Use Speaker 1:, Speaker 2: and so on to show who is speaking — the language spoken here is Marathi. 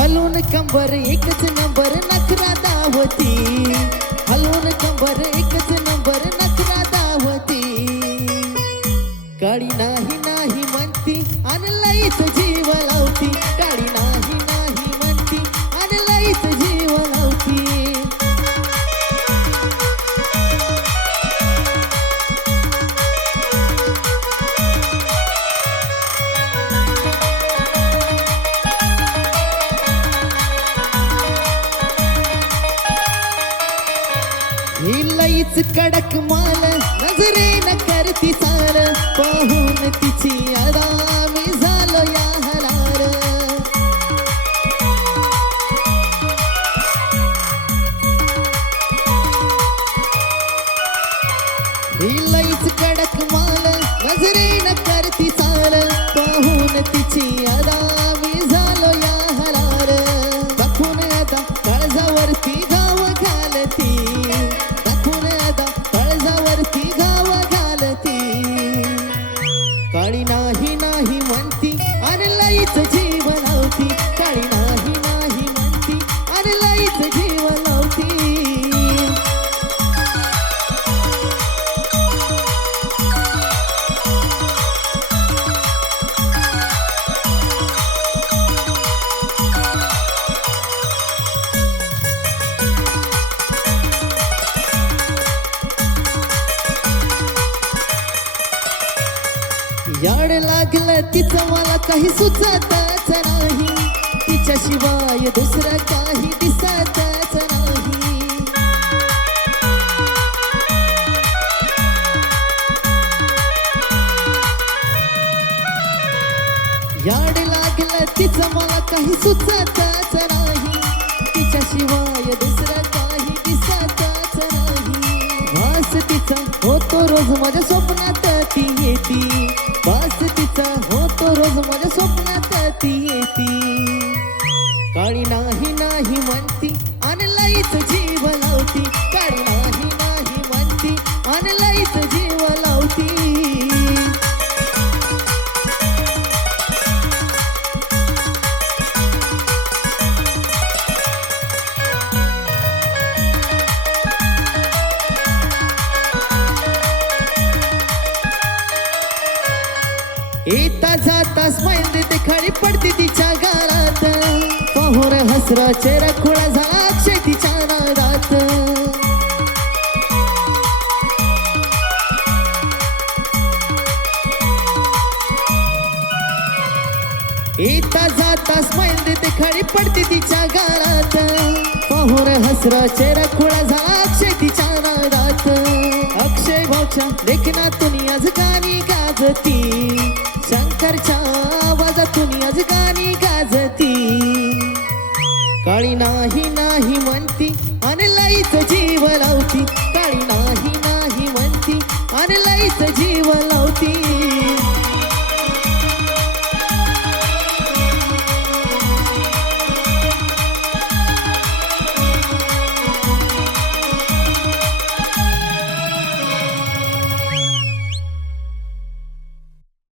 Speaker 1: कंबर एकच नंबर नखरा दावती हलून कंबर एकच नंबर नखरा दावती काळी नाही नाही म्हणती आणि लईच जीव लावती. तीच कडक माल न करती सार. पाहून तिची आरामी झालो या हरार. ही लईच कडक माल न करती सार. पाहून तिची आरामी झालो या हरार. बघून आता काळजावरती याड लागलं तिचं मला काही सुचतच नाही. तिच्याशिवाय दुसरं काही दिसतच नाही. याड लागलं तिचं मला काही सुचतच नाही. तिच्याशिवाय दुसरं काही दिसतच नाही. वास तिचा होतो रोज माझ्या स्वप्नात ती येती येता जाताच स्माईल ते खाली पडते तिच्या गालात. पाहून हसरा चेहरा खुळा झाला अक्षय तिच्या नादात. येता जाताच स्माईल ते खाली पडते तिच्या गालात. पाहून हसरा चेहरा खुळा झाला अक्षय तिच्या नादात. अक्षय भाऊच्या लेखनातून आज गाणी गाजती. शंकरच्या आवाजातून आज गाणी गाजती. काळी नाही नाही म्हणती अनलाईच जीव लावती. काळी नाही नाही म्हणती अनलाईच जीव लावती.